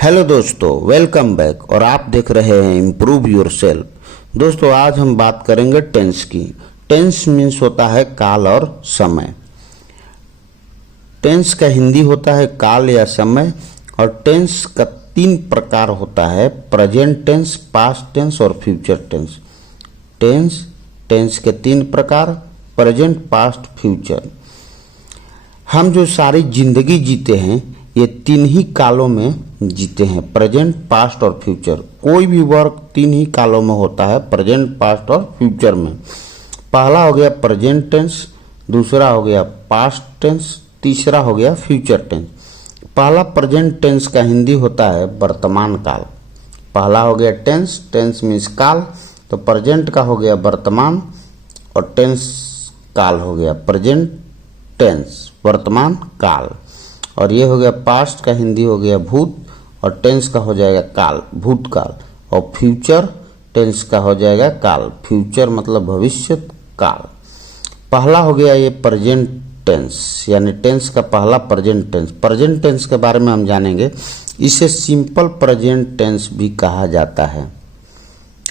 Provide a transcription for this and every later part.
Hello दोस्तों, welcome back. और आप देख रहे हैं इम्प्रूव योरसेल्फ। दोस्तों, आज हम बात करेंगे टेंस की। टेंस मीन्स होता है काल और समय। टेंस का हिंदी होता है काल या समय। और टेंस का तीन प्रकार होता है: प्रेजेंट टेंस, पास्ट टेंस और फ्यूचर टेंस। टेंस के तीन प्रकार: प्रेजेंट, पास्ट, फ्यूचर। हम जो सारी जिंदगी जीते हैं ये तीन ही कालों में जीते हैं: प्रेजेंट, पास्ट और फ्यूचर। कोई भी वर्क तीन ही कालों में होता है: प्रेजेंट, पास्ट और फ्यूचर में। पहला हो गया प्रेजेंट टेंस, दूसरा हो गया पास्ट टेंस, तीसरा हो गया फ्यूचर टेंस। पहला प्रेजेंट टेंस का हिंदी होता है वर्तमान काल। पहला हो गया टेंस मीन्स काल, तो प्रेजेंट का हो गया वर्तमान और टेंस काल हो गया प्रेजेंट टेंस, वर्तमान काल। और ये हो गया पास्ट का हिंदी हो गया भूत और टेंस का हो जाएगा काल, भूतकाल। और फ्यूचर टेंस का हो जाएगा काल, फ्यूचर मतलब भविष्य काल। पहला हो गया ये प्रेजेंट टेंस, यानी टेंस का पहला प्रेजेंट टेंस। प्रेजेंट टेंस के बारे में हम जानेंगे। इसे सिंपल प्रेजेंट टेंस भी कहा जाता है।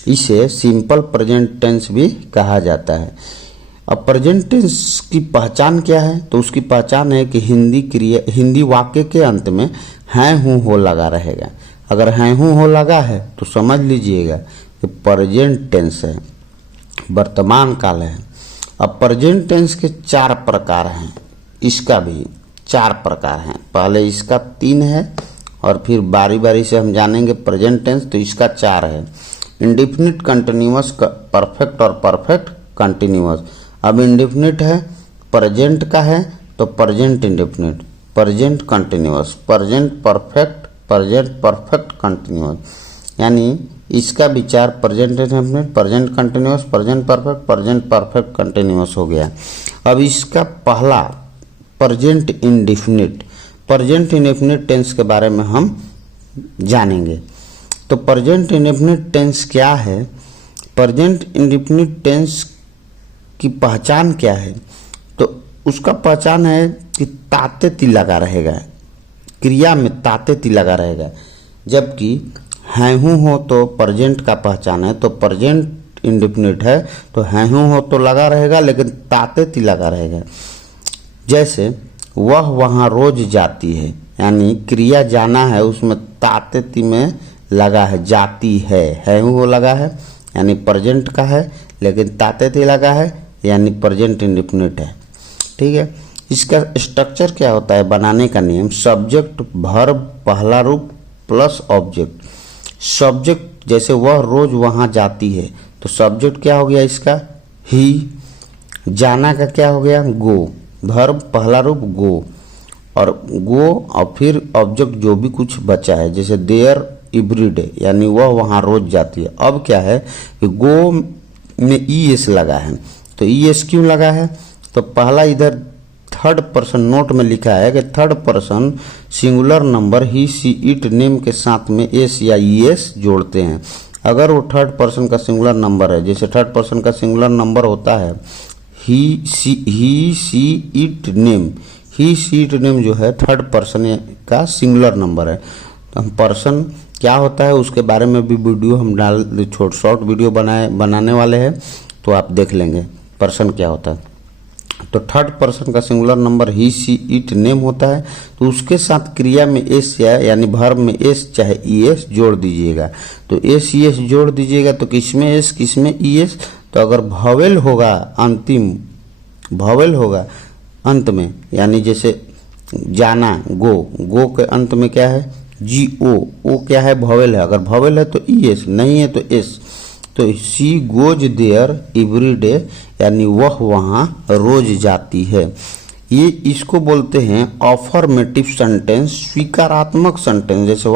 इसे सिंपल प्रेजेंट टेंस भी कहा जाता है। अब प्रेजेंट टेंस की पहचान क्या है? तो उसकी पहचान है कि हिंदी वाक्य के अंत में हैं हूँ हो लगा रहेगा। अगर हैं हूँ हो लगा है तो समझ लीजिएगा कि प्रेजेंट टेंस है, वर्तमान काल है। अब प्रेजेंट टेंस के चार प्रकार हैं, इसका भी चार प्रकार हैं। पहले इसका तीन है और फिर बारी बारी से हम जानेंगे प्रेजेंट टेंस। तो इसका चार है: इंडेफिनिट, कंटिन्यूअस, परफेक्ट और परफेक्ट कंटिन्यूअस। अब इंडेफिनिट है, प्रेजेंट का है तो present indefinite, present continuous, present perfect, present perfect continuous. यानी इसका विचार present indefinite, present continuous, present perfect, present perfect continuous हो गया। अब इसका पहला present indefinite, present indefinite tense के बारे में हम जानेंगे। तो प्रेजेंट इंडेफिनिट टेंस क्या है? प्रेजेंट इंडेफिनिट टेंस की पहचान क्या है? तो उसका पहचान है कि ताते ती लगा रहेगा, क्रिया में ताते ती लगा रहेगा। जबकि हैं हूँ हो तो प्रेजेंट का पहचान है, तो प्रेजेंट इंडेफिनिट है तो हैं हूँ हो तो लगा रहेगा लेकिन ताते ती लगा रहेगा। जैसे वह वहाँ रोज जाती है, यानी क्रिया जाना है उसमें ताते ती में लगा है, जाती है हूँ हो लगा है यानी प्रेजेंट का है, लेकिन ताते ती लगा है यानी प्रेजेंट इंडेफिनिट है। ठीक है। इसका स्ट्रक्चर क्या होता है बनाने का नियम? सब्जेक्ट, वर्ब, पहला रूप प्लस ऑब्जेक्ट। सब्जेक्ट जैसे वह रोज वहाँ जाती है तो सब्जेक्ट क्या हो गया इसका? ही। जाना का क्या हो गया? गो। वर्ब पहला रूप गो और फिर ऑब्जेक्ट जो भी कुछ बचा है जैसे देयर एवरीडे, यानी वह वहाँ रोज जाती है। अब क्या है कि गो में ईएस लगा है, तो ईएस क्यों लगा है? तो पहला इधर थर्ड पर्सन नोट में लिखा है कि third person singular number he, she, it, name के साथ में एस या ईएस जोड़ते हैं। अगर वो थर्ड पर्सन का सिंगुलर नंबर है, जैसे थर्ड पर्सन का सिंगुलर नंबर होता है he, she, it, name. He, she, it, name जो है थर्ड पर्सन का सिंगुलर नंबर है। तो हम पर्सन क्या होता है उसके बारे में भी वीडियो हम शॉर्ट वीडियो बनाने वाले हैं, तो आप देख लेंगे पर्सन क्या होता है। तो थर्ड पर्सन का singular number he, she, it, name होता है, तो उसके साथ क्रिया में एस यानी वर्ब में एस चाहे ईएस जोड़ दीजिएगा। तो एस ईएस जोड़ दीजिएगा तो किसमें एस किसमें ईएस? तो अगर वॉवेल होगा, अंतिम वॉवेल होगा अंत में, यानी जैसे जाना गो के अंत में क्या है? जी ओ क्या है? वॉवेल है। अगर वॉवेल है तो ईएस, नहीं है तो एस। तो she goes there every day, यानी वह वहाँ रोज जाती है। ये इसको बोलते हैं अफर्मेटिव सेंटेंस, स्वीकारात्मक सेंटेंस। जैसे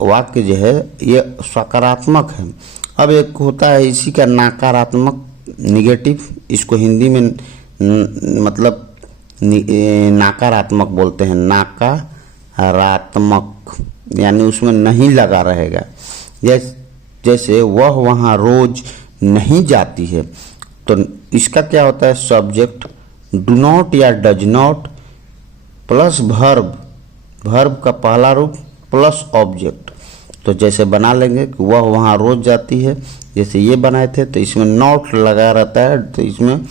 वाक्य जो है ये सकारात्मक है। अब एक होता है इसी का नकारात्मक, निगेटिव। इसको हिंदी में मतलब नकारात्मक बोलते हैं, नकारात्मक, यानी उसमें नहीं लगा रहेगा। जैसे वह वहाँ रोज नहीं जाती है, तो इसका क्या होता है? सब्जेक्ट डू नॉट या does not plus verb, verb का पहला रूप प्लस ऑब्जेक्ट। तो जैसे बना लेंगे कि वह वहाँ रोज जाती है, जैसे ये बनाए थे तो इसमें नॉट लगा रहता है, तो इसमें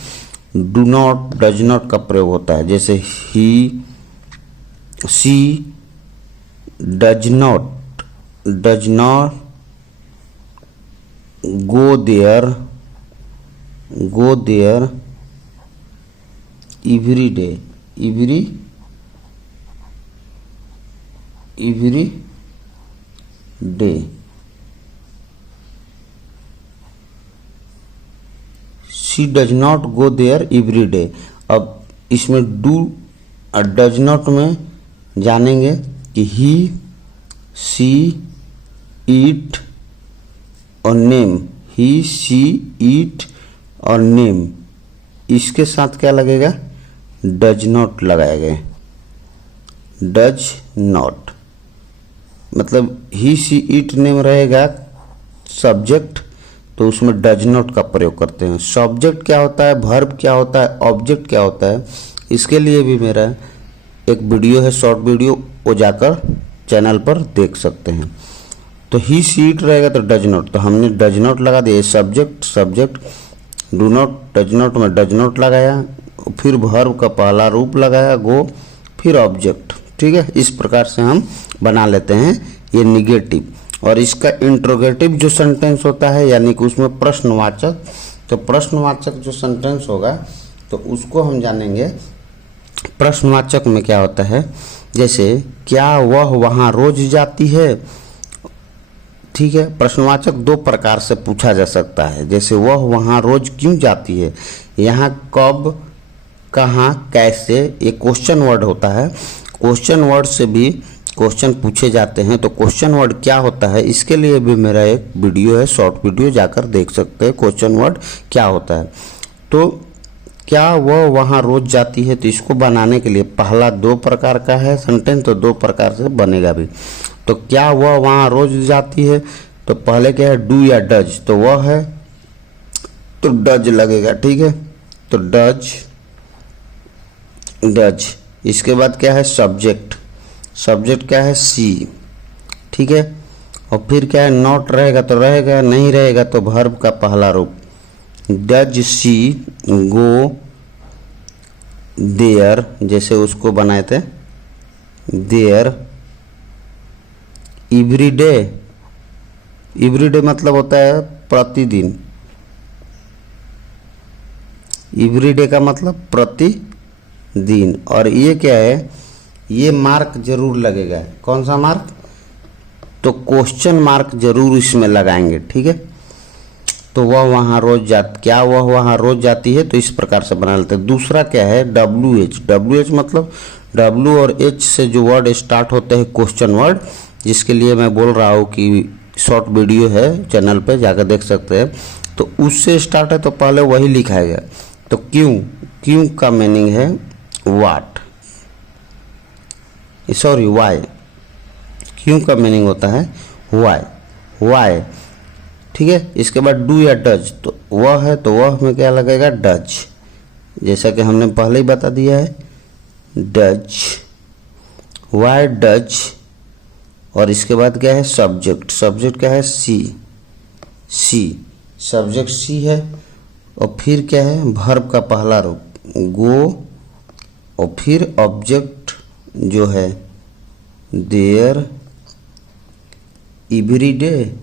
डू नॉट डज नॉट का प्रयोग होता है। जैसे he she does not go there every day. She does not go there every day. अब इसमें डू और डज नॉट में जानेंगे कि ही सी ईट और नेम, ही सी ईट और नेम, इसके साथ क्या लगेगा, डज नॉट लगाएंगे, डज नॉट। मतलब ही सी ईट नेम रहेगा सब्जेक्ट, तो उसमें डज नॉट का प्रयोग करते हैं। सब्जेक्ट क्या होता है, वर्ब क्या होता है, ऑब्जेक्ट क्या होता है, इसके लिए भी मेरा एक वीडियो है, शॉर्ट वीडियो, वो जाकर चैनल पर देख सकते हैं। तो ही सी ईट रहेगा तो डज नॉट, तो हमने डज नॉट लगा दिया। Subject do not, does not में डज नॉट लगाया, फिर वर्ब का पहला रूप लगाया गो, फिर ऑब्जेक्ट। ठीक है, इस प्रकार से हम बना लेते हैं ये निगेटिव। और इसका इंट्रोगेटिव जो सेंटेंस होता है, यानी कि उसमें प्रश्नवाचक, तो प्रश्नवाचक जो सेंटेंस होगा तो उसको हम जानेंगे। प्रश्नवाचक में क्या होता है, जैसे क्या वह वहाँ रोज जाती है। ठीक है, प्रश्नवाचक दो प्रकार से पूछा जा सकता है। जैसे वह वहाँ रोज क्यों जाती है, यहाँ कब, कहाँ, कैसे, ये क्वेश्चन वर्ड होता है। क्वेश्चन वर्ड से भी क्वेश्चन पूछे जाते हैं। तो क्वेश्चन वर्ड क्या होता है, इसके लिए भी मेरा एक वीडियो है, शॉर्ट वीडियो, जाकर देख सकते हैं क्वेश्चन वर्ड क्या होता है। तो क्या वह वहाँ रोज जाती है, तो इसको बनाने के लिए पहला दो प्रकार का है सेंटेंस, तो दो प्रकार से बनेगा भी। तो क्या वह वहाँ रोज जाती है, तो पहले क्या है, डू या डज, तो वह है तो डज लगेगा। ठीक है, तो डज। इसके बाद क्या है, सब्जेक्ट क्या है, सी। ठीक है, और फिर क्या है, नॉट रहेगा तो रहेगा, नहीं रहेगा तो वर्ब का पहला रूप। डज सी गो देयर, जैसे उसको बनाए थे, देयर एवरी डे मतलब होता है प्रतिदिन। एवरी डे का मतलब प्रतिदिन। और ये क्या है, ये मार्क जरूर लगेगा। कौन सा मार्क, तो क्वेश्चन मार्क जरूर इसमें लगाएंगे। ठीक है, तो वह वहाँ रोज क्या वह वहाँ रोज जाती है, तो इस प्रकार से बना लेते हैं। दूसरा क्या है, WH मतलब W और H से जो वर्ड स्टार्ट होते हैं क्वेश्चन वर्ड, जिसके लिए मैं बोल रहा हूँ कि शॉर्ट वीडियो है, चैनल पे जाकर देख सकते हैं। तो उससे स्टार्ट है तो पहले वही लिखा गया। तो क्यों का मीनिंग है वाट, सॉरी वाई। क्यों का मीनिंग होता है वाई। ठीक है, इसके बाद डू या डज, तो वह है तो वह में क्या लगेगा, डज, जैसा कि हमने पहले ही बता दिया है, डज, वाई डज। और इसके बाद क्या है, सब्जेक्ट क्या है, सी, सब्जेक्ट सी है। और फिर क्या है, वर्ब का पहला रूप गो, और फिर ऑब्जेक्ट जो है देयर एवरी डे।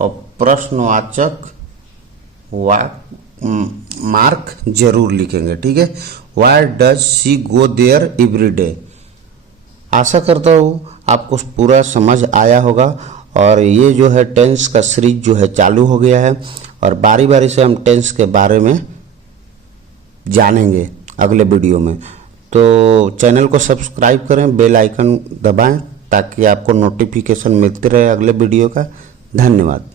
और प्रश्नवाचक मार्क जरूर लिखेंगे। ठीक है, why does she go there every day. आशा करता हूँ आपको पूरा समझ आया होगा। और ये जो है टेंस का सीरीज जो है चालू हो गया है, और बारी बारी से हम टेंस के बारे में जानेंगे अगले वीडियो में। तो चैनल को सब्सक्राइब करें, बेल आइकन दबाएं, ताकि आपको नोटिफिकेशन मिलते रहे अगले वीडियो का। धन्यवाद।